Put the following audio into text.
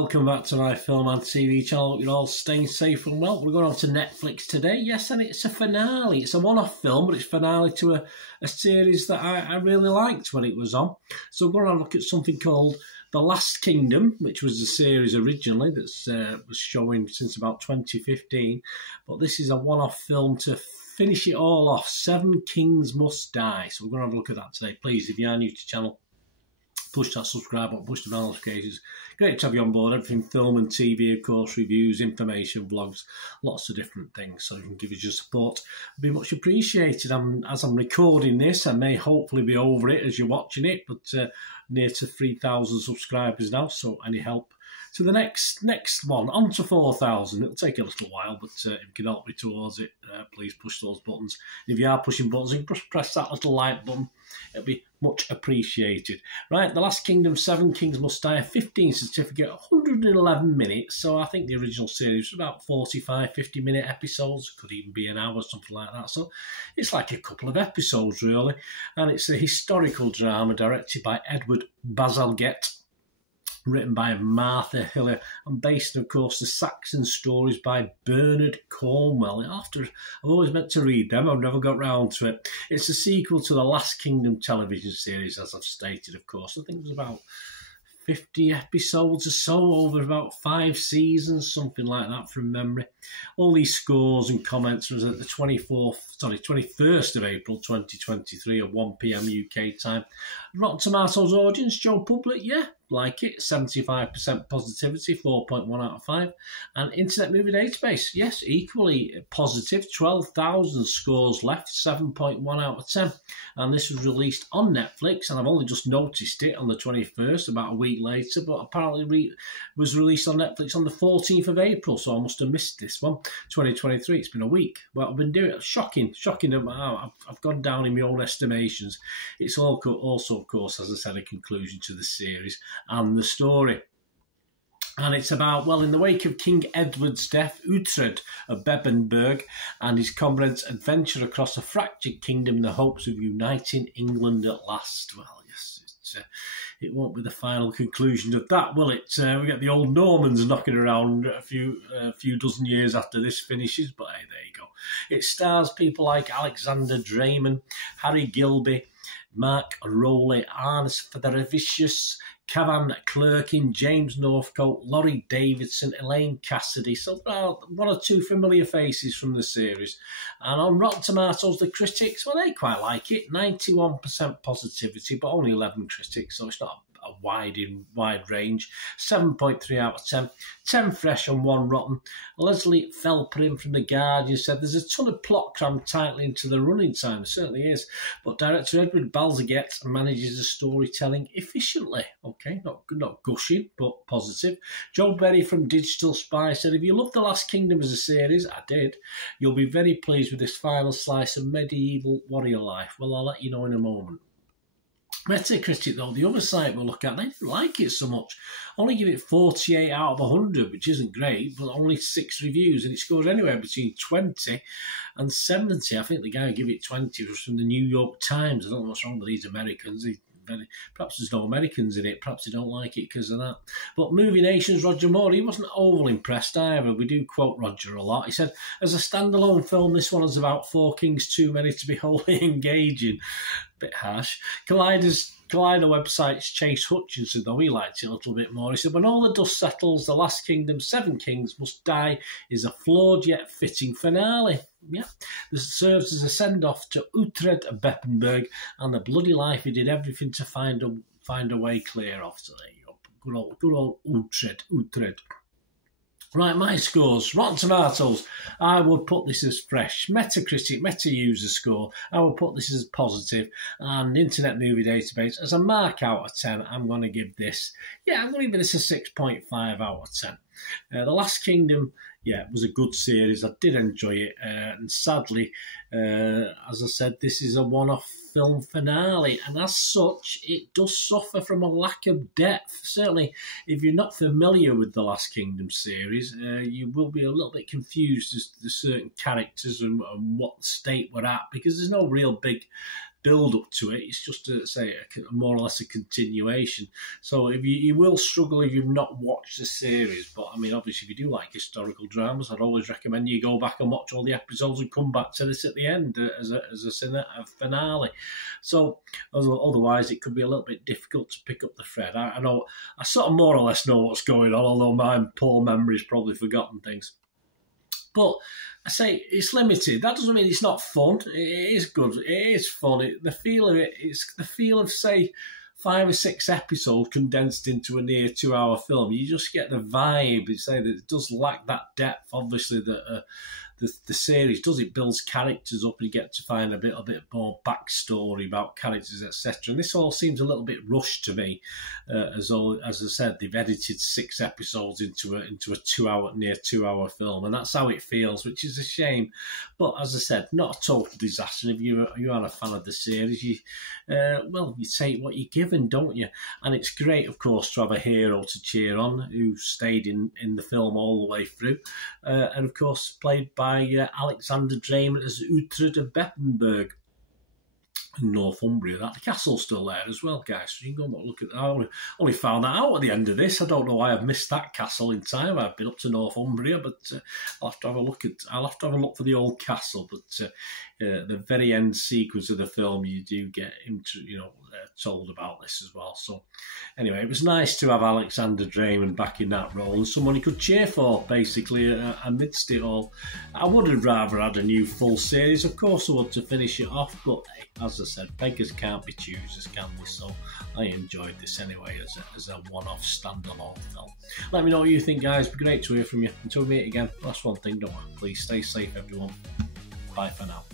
welcome back to my film and TV channel. Hope you're all staying safe and well. We're going on to Netflix today. Yes, and it's a finale. It's a one-off film, but it's finale to a series that I really liked when it was on. So we're going to look at something called The Last Kingdom, which was a series originally that was showing since about 2015. But this is a one-off film to finish it all off. 7 Kings Must Die. So we're going to have a look at that today. Please, if you are new to the channel, push that subscribe button, push the bell notifications. Great to have you on board. Everything film and TV, of course, reviews, information, vlogs, lots of different things. So you can give us your support. It'd be much appreciated. As I'm recording this, I may hopefully be over it as you're watching it, but near to 3,000 subscribers now. So any help to the next one, on to 4,000. It'll take a little while, but if you can help me towards it, please push those buttons. If you are pushing buttons, you can press that little like button. It'll be much appreciated. Right, The Last Kingdom, 7 Kings Must Die, 15 certificate, 111 minutes. So I think the original series was about 45, 50-minute episodes. Could even be an hour, something like that. So it's like a couple of episodes, really. And it's a historical drama directed by Edward Bazalgette, written by Martha Hiller, and based, of course, the Saxon stories by Bernard Cornwell. I've always meant to read them, I've never got round to it. It's a sequel to the Last Kingdom television series, as I've stated, of course. I think it was about 50 episodes or so over about 5 seasons, something like that from memory. All these scores and comments was at the 21st of April 2023 at 1 PM UK time. Rotten Tomatoes audience, Joe Public, yeah, like it, 75% positivity, 4.1 out of 5. And Internet Movie Database, yes, equally positive, 12,000 scores left, 7.1 out of 10. And this was released on Netflix, and I've only just noticed it on the 21st, about a week later, but apparently was released on Netflix on the 14th of April, so I must have missed this one, 2023. It's been a week. Well, I've been doing it. Shocking. I've gone down in my own estimations. It's also, of course, as I said, a conclusion to the series and the story. And it's about, well, in the wake of King Edward's death, Uhtred of Bebbanburg and his comrades adventure across a fractured kingdom in the hopes of uniting England at last. Well, yes, it won't be the final conclusion of that, will it? We get the old Normans knocking around a few dozen years after this finishes, but hey, there you go. It stars people like Alexander Draymond, Harry Gilby, Mark Rowley, Arnes Federovicius, Cavan Clerkin, James Northcote, Laurie Davidson, Elaine Cassidy. So there are 1 or 2 familiar faces from the series. And on Rotten Tomatoes, the critics, well, they quite like it. 91% positivity, but only 11 critics, so it's not a wide range. 7.3 out of 10. 10 fresh and 1 rotten. Leslie Felperin from The Guardian said there's a ton of plot crammed tightly into the running time. There certainly is. But director Edward Bazalgette manages the storytelling efficiently. Okay, not gushing, but positive. Joe Berry from Digital Spy said, if you love The Last Kingdom as a series, I did, you'll be very pleased with this final slice of medieval warrior life. Well, I'll let you know in a moment. Metacritic, though, the other site we'll look at, they didn't like it so much. Only give it 48 out of 100, which isn't great, but only 6 reviews, and it scores anywhere between 20 and 70. I think the guy who gave it 20 was from the New York Times. I don't know what's wrong with these Americans. Perhaps there's no Americans in it. Perhaps they don't like it because of that. But Movie Nation's Roger Moore, he wasn't overly impressed either. We do quote Roger a lot. He said, as a standalone film, this one is about 4 kings too many to be wholly engaging. Bit harsh. Collider website's Chase Hutchinson, though, he liked it a little bit more. He said, when all the dust settles, The Last Kingdom, 7 Kings Must Die is a flawed yet fitting finale. Yeah, this serves as a send-off to Uhtred of Bebbanburg and the bloody life he did everything to find a way clear of. So there you go. Good old Uhtred. Right, my scores. Rotten Tomatoes, I would put this as fresh. Metacritic, meta-user score, I would put this as positive. And Internet Movie Database, as a mark out of 10, I'm going to give this, I'm going to give this a 6.5 out of 10. The Last Kingdom, it was a good series. I did enjoy it. And sadly, as I said, this is a one-off film finale. And as such, it does suffer from a lack of depth. Certainly, if you're not familiar with the Last Kingdom series, you will be a little bit confused as to certain characters and what state we're at, because there's no real big build up to it. It's just to say more or less a continuation. So if you will struggle if you've not watched the series, but I mean, obviously, if you do like historical dramas, I'd always recommend you go back and watch all the episodes and come back to this at the end as a finale. So otherwise, it could be a little bit difficult to pick up the thread. I know I sort of more or less know what's going on, although my poor memory's probably forgotten things. But I say it's limited. That doesn't mean it's not fun. It is good. It is fun. The feel of it, it's the feel of, say, 5 or 6 episodes condensed into a near 2-hour film. You just get the vibe. You say that it does lack that depth, obviously, that the series does. It builds characters up and you get to find a bit more backstory about characters, etc. And this all seems a little bit rushed to me, as I said, they've edited 6 episodes into a near 2-hour film, and that's how it feels, which is a shame. But as I said, not a total disaster. If you are a fan of the series, you take what you're given, don't you? And it's great, of course, to have a hero to cheer on who stayed in the film all the way through, and of course played by Alexander Draymond as Uhtred of Bebbanburg, Northumbria. That the castle's still there as well, guys. So you can go and look at that. I only found that out at the end of this. I don't know why I've missed that castle in time. I've been up to Northumbria, but I'll have to have a look for the old castle. But the very end sequence of the film, you do get told about this as well. So anyway, it was nice to have Alexander Draymond back in that role and someone he could cheer for, basically, amidst it all. I would have rather had a new full series, of course I would, to finish it off, but as I said, beggars can't be choosers, can we? So I enjoyed this anyway as a one-off standalone film. Let me know what you think, guys. It'd be great to hear from you. Until we meet again, last one thing, don't worry. Please stay safe, everyone. Bye for now.